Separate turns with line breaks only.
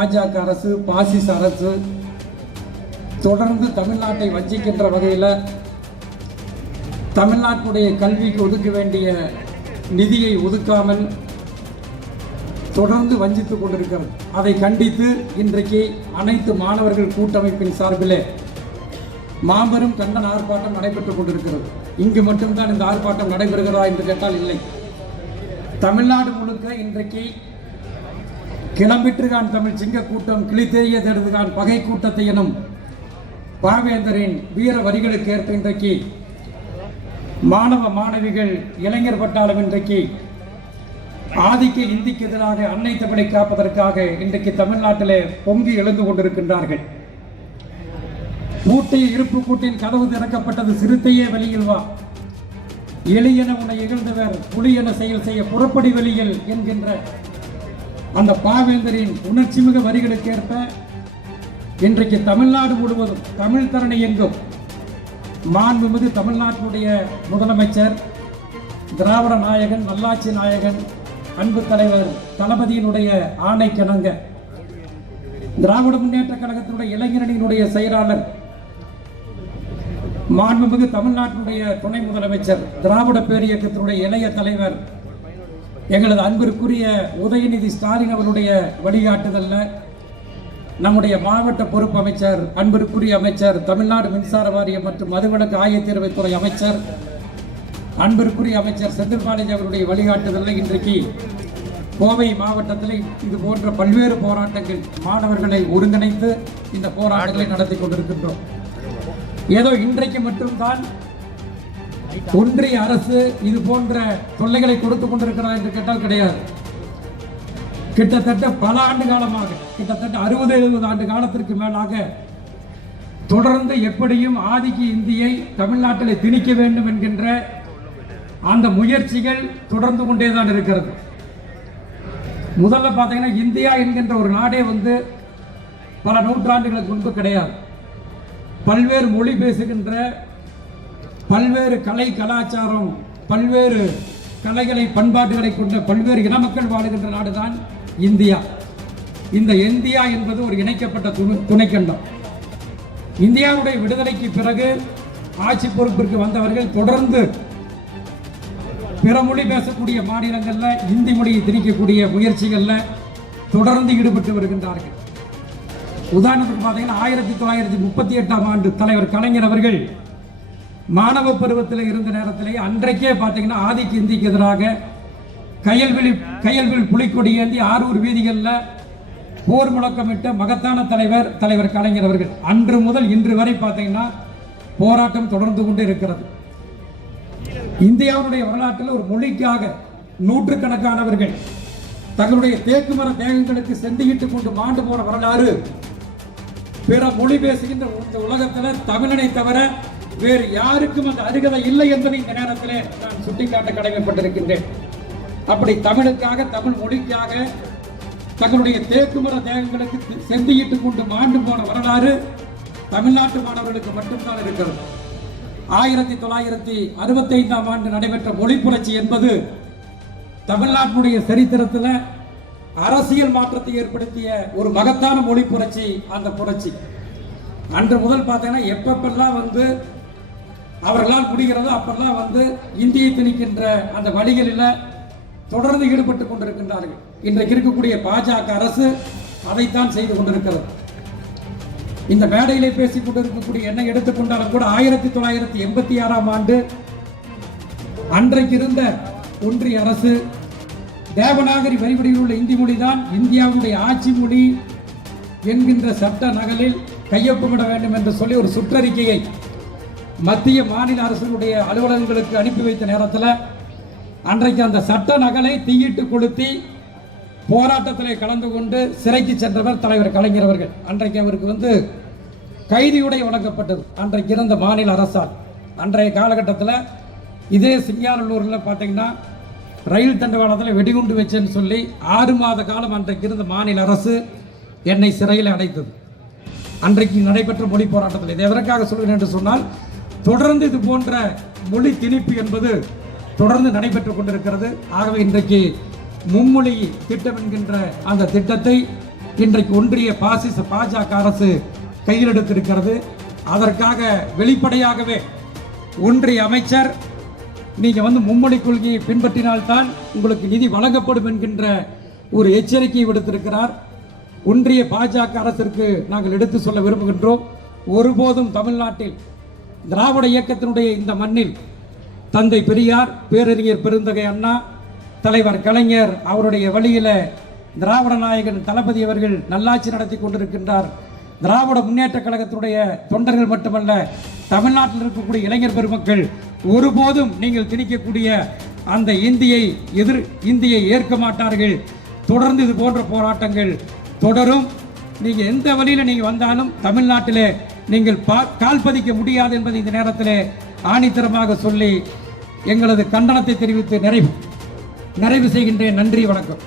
பாஜக அரசு பாசிச அரசு தொடர்ந்து தமிழ்நாட்டை வஞ்சிக்கின்ற வகையில் தமிழ்நாட்டுடைய கல்விக்கு ஒதுக்க வேண்டிய நிதியை ஒதுக்காமல் தொடர்ந்து வஞ்சித்துக் கொண்டிருக்கிறது. அதை கண்டித்து இன்றைக்கு அனைத்து மாணவர்கள் கூட்டமைப்பின் சார்பிலே மாபெரும் கண்டன ஆர்ப்பாட்டம் நடைபெற்றுக் கொண்டிருக்கிறது. இங்கு மட்டும்தான் இந்த ஆர்ப்பாட்டம் நடைபெறுகிறதா என்று கேட்டால் இல்லை. தமிழ்நாடு முழுக்க இன்றைக்கு கிளம்பிற்றுகான் தமிழ் சிங்க கூட்டம் கிளித்தேறிய தேடுதுகான் பகை கூட்டத்தை எனும் பாவேந்தரின் வீர வரிகளுக்கு ஏற்ப இன்றைக்கு மாணவ மாணவிகள் இளைஞர் பட்டாளம் இன்றைக்கு ஆதிக்க இந்திக்கு எதிராக அன்னை தமிழை காப்பதற்காக இன்றைக்கு தமிழ்நாட்டிலே பொங்கி எழுந்து கொண்டிருக்கின்றார்கள். மூட்டை இருப்பு கூட்டின் கதவு திறக்கப்பட்டது சிறுத்தையே வெளியில் வா. எளியன உன்னை இகழ்ந்தவர் புலி என செயல் செய்ய புறப்படி வெளியில் என்கின்ற அந்த பாவேந்தரின் உணர்ச்சிமிக வரிகளுக்கேற்ப இன்றைக்கு தமிழ்நாடு முழுவதும் தமிழ் தரணி எங்கும் மாண்புமிகு தமிழ்நாட்டினுடைய முதலமைச்சர் திராவிட நாயகன் நல்லாட்சி நாயகன் அன்பு தலைவர் தளபதியினுடைய ஆணைக்கிணங்க. திராவிட முன்னேற்ற கழகத்தினுடைய இளைஞரணியினுடைய செயலாளர் மாண்புமிகு தமிழ்நாட்டினுடைய துணை முதலமைச்சர் திராவிட பேரியக்கத்தினுடைய இளைய தலைவர் எங்களது அன்பிற்குரிய உதயநிதி ஸ்டாலின் அவருடைய வழிகாட்டுதல்ல நம்முடைய மாவட்ட பொறுப்பு அமைச்சர் அன்பிற்குரிய அமைச்சர் தமிழ்நாடு மின்சார வாரியம் மற்றும் மதுவிலக்கு ஆயத்தீர்வைத்துறை அமைச்சர் அன்பிற்குரிய அமைச்சர் செந்தில் பாலாஜி அவருடைய வழிகாட்டுதலில் இன்றைக்கு கோவை மாவட்டத்தில் இது போன்ற பல்வேறு போராட்டங்கள் மாணவர்களை ஒருங்கிணைத்து இந்த போராட்டங்களை நடத்தி கொண்டிருக்கின்றோம். ஏதோ இன்றைக்கு மட்டும்தான் ஒன்றிய அரசு இது போன்ற தொல்லைகளை கொடுத்து கொண்டிருக்கிறார் என்று கேட்டால் கிடையாது. கிட்டத்தட்ட பல ஆண்டு காலமாக கிட்டத்தட்ட அறுபது எழுபது ஆண்டு காலத்திற்கு மேலாக தொடர்ந்து எப்படியும் ஆதிக்க இந்தியை தமிழ்நாட்டில் திணிக்க வேண்டும் என்கின்ற அந்த முயற்சிகள் தொடர்ந்து கொண்டேதான் இருக்கிறது. முதல்ல பார்த்தீங்கன்னா இந்தியா என்கின்ற ஒரு நாடே வந்து பல நூற்றாண்டுகளுக்கு முன்பு கிடையாது. பல்வேறு மொழி பேசுகின்ற பல்வேறு கலை கலாச்சாரம் பல்வேறு கலைகளை பண்பாட்டுகளை கொண்ட பல்வேறு இன மக்கள் வாழுகின்ற நாடுதான் இந்தியா. இந்த இந்தியா என்பது ஒரு இணைக்கப்பட்ட துணை துணைக்கண்டம். இந்தியாவுடைய விடுதலைக்கு பிறகு ஆட்சி பொறுப்பிற்கு வந்தவர்கள் தொடர்ந்து பிற மொழி பேசக்கூடிய மாநிலங்களில் இந்தி மொழியை திணிக்கக்கூடிய முயற்சிகள்ல தொடர்ந்து ஈடுபட்டு வருகின்றார்கள். உதாரணத்துக்கு பார்த்தீங்கன்னா ஆயிரத்தி தொள்ளாயிரத்தி முப்பத்தி எட்டாம் ஆண்டு தலைவர் கலைஞர் அவர்கள் மாணவ பருவத்தில் இருந்த நேரத்திலே அன்றைக்கே பார்த்தீங்கன்னா ஆதிக்க இந்திக்கு எதிராக கையல்வெளி கையல்வெளி புலிக்கொடி ஏந்தி ஆரூர் வீதிகளில் போர் முழக்கமிட்ட மகத்தான தலைவர் தலைவர் கலைஞர் அவர்கள். அன்று முதல் இன்று வரை பார்த்தீங்கன்னா போராட்டம் தொடர்ந்து கொண்டு இருக்கிறது. இந்தியாவுடைய வரலாற்றில் ஒரு மொழிக்காக நூற்றுக்கணக்கானவர்கள் தங்களுடைய தேக்கு மர தேகங்களுக்கு செந்தியிட்டுக் கொண்டு மாண்டு போன வரலாறு பிற மொழி பேசுகின்ற இந்த உலகத்துல தமிழனை தவிர வேறு யாருக்கும் அந்த அருகதை இல்லை என்பதை இந்த நேரத்திலே நான் சுட்டிக்காட்ட கடமைப்பட்டிருக்கின்றேன். அப்படி தமிழுக்காக தமிழ் மொழிக்காக தங்களுடைய தேக்குமர தேகங்களுக்கு செந்தியிட்டுக் கொண்டு மாண்டு போன வரலாறு தமிழ்நாட்டு மாணவர்களுக்கு மட்டும்தான் இருக்கிறது. ஆயிரத்தி தொள்ளாயிரத்தி அறுபத்தி ஐந்தாம் ஆண்டு நடைபெற்ற மொழி புரட்சி என்பது தமிழ்நாட்டுடைய சரித்திரத்தில் அரசியல் மாற்றத்தை ஏற்படுத்திய ஒரு மகத்தான மொழி புரட்சி அந்த புரட்சி. அன்று முதல் பார்த்தீங்கன்னா எப்பப்பெல்லாம் வந்து அவர்களால் முடிகிறதோ அப்பெல்லாம் வந்து இந்தியை திணிக்கின்ற அந்த வழிகளில் தொடர்ந்து ஈடுபட்டு கொண்டிருக்கின்றார்கள். இன்றைக்கு இருக்கக்கூடிய பாஜக அரசு அதைத்தான் செய்து கொண்டிருக்கிறது. இந்த மேடையிலே பேசிக் கொண்டிருக்கக்கூடிய என்ன எடுத்துக்கொண்டாலும் கூட ஆயிரத்தி தொள்ளாயிரத்தி எண்பத்தி ஆறாம் ஆண்டு அன்றைக்கு இருந்த ஒன்றிய அரசு தேவநாகரி வரிபடியில் உள்ள இந்தி மொழிதான் இந்தியாவுடைய ஆட்சி மொழி என்கின்ற சட்ட நகலில் கையொப்பமிட வேண்டும் என்று சொல்லி ஒரு சுற்றறிக்கையை மத்திய மாநில அரசுடைய அலுவலகங்களுக்கு அனுப்பி வைத்த நேரத்தில் அன்றைக்கு அந்த சட்ட நகலை தீயிட்டு கொளுத்தி போராட்டத்திலே கலந்து கொண்டு சிறைக்கு சென்றவர் தலைவர் கலைஞர் அவர்கள். அன்றைக்கு அவருக்கு வந்து கைதியுடை வழங்கப்பட்டது. அன்றைக்கு இருந்த மாநில அரசால். அன்றைய காலகட்டத்தில் இதே சிங்காநல்லூரில் பார்த்தீங்கன்னா ரயில் தண்டவாளத்தில் வெடிகுண்டு வச்சேன்னு சொல்லி ஆறு மாத காலம் அன்றைக்கு இருந்த மாநில அரசு என்னை சிறையில் அடைத்தது. அன்றைக்கு நடைபெற்ற மொழி போராட்டத்தில் இதை எதற்காக சொல்கிறேன் என்று சொன்னால் தொடர்ந்து இது போன்ற மொழி திணிப்பு என்பது தொடர்ந்து நடைபெற்றுக் கொண்டிருக்கிறது. ஆகவே இன்றைக்கு மும்மொழி திட்டம் என்கின்ற அந்த திட்டத்தை இன்றைக்கு ஒன்றிய பாசிச பாஜக அரசு கையில் எடுத்திருக்கிறது. அதற்காக வெளிப்படையாகவே ஒன்றிய அமைச்சர் நீங்கள் வந்து மும்மொழி கொள்கையை பின்பற்றினால்தான் உங்களுக்கு நிதி வழங்கப்படும் என்கின்ற ஒரு எச்சரிக்கையை விடுத்திருக்கிறார். ஒன்றிய பாஜக அரசிற்கு நாங்கள் எடுத்து சொல்ல விரும்புகின்றோம். ஒருபோதும் தமிழ்நாட்டில் திராவிட இயக்கத்தினுடைய இந்த மண்ணில் தந்தை பெரியார் பேரறிஞர் பெருந்தகை அண்ணா தலைவர் கலைஞர் அவருடைய வழியில் திராவிட நாயகன் தளபதி அவர்கள் நல்லாட்சி நடத்தி கொண்டிருக்கின்றார். திராவிட முன்னேற்ற கழகத்தினுடைய தொண்டர்கள் மட்டுமல்ல தமிழ்நாட்டில் இருக்கக்கூடிய இளைஞர் பெருமக்கள் ஒருபோதும் நீங்கள் திணிக்கக்கூடிய அந்த இந்தியை எதிர் இந்தியை ஏற்க மாட்டார்கள். தொடர்ந்து இது போன்ற போராட்டங்கள் தொடரும். நீங்கள் எந்த வழியில் நீங்கள் வந்தாலும் தமிழ்நாட்டிலே நீங்கள் பா- கால் பதிக்க முடியாது என்பதை இந்த நேரத்தில் ஆணித்தரமாக சொல்லி எங்களது கண்டனத்தை தெரிவித்து நிறைவு நிறைவு செய்கின்றேன். நன்றி வணக்கம்.